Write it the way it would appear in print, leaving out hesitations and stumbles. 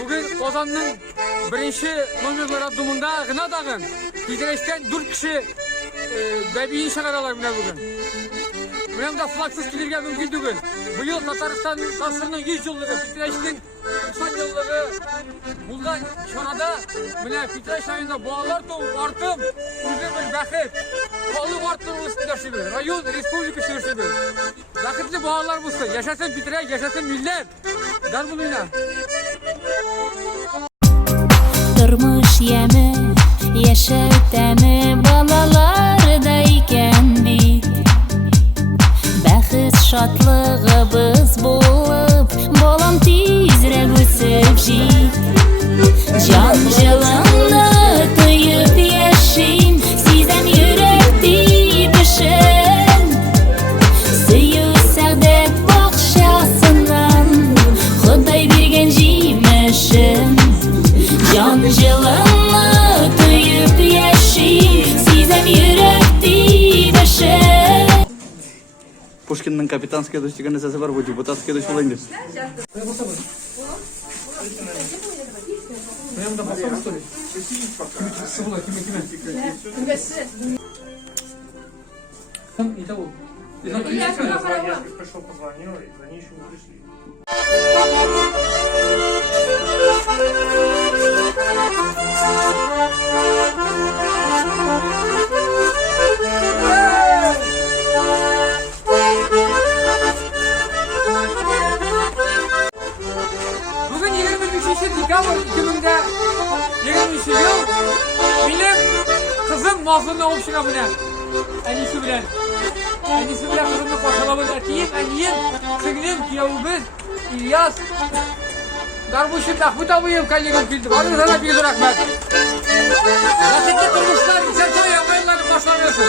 Bugün Kozan'ın birinci numaraları dumunda gına dağın. Gidereşten 4 kişi bebeğin şakaralar bugün. Benim de flaksız gelirken mümkün değil. Bu yıl Tataristan tasırının 100 yıllığı, Fitreş'in 90 yıllığı bulgan şonada Fitreş ayında boğalar doğum, artım, uzun bir vakit. Kalı artım üstünde rayon, respublika şurası. Vakitli boğalar bulsun. Yaşasın Fitreş, yaşasın millet. Dar buluyla. Durmuş yemi, yaşatemi balalardayken bit. Бәхет шатлыгыбыз булып, балам тизрәк үсеп җит. Җан җылымны тоеп яшим, сизәм йөрәк тибешен. Сөю сәгъдәт бакчасыннан, Ходай биргән җимешен. Җан җылымны тоеп яшим, сизәм йөрәк тибешен. Пушкинның капитанская дочь нәрсәсе бар, бу депутатская дочь булайын дип. Я пришел, позвонил, и они еще не пришли. Bugün 23 dekabr 2023 yıl benim kızım Mahsun'la olup çıkan bu ne? Enisi bilen. Enisi bilen kızımla koşalamız etiyim, eniyim, sığınım, kiyavubuz, İlyas. Darbuşum Mahmut abiyim, kalligim bildim. Arı sana bir rahmet. Vakitli durmuşlar, sen sonra yapmayanları başlamıyorsun.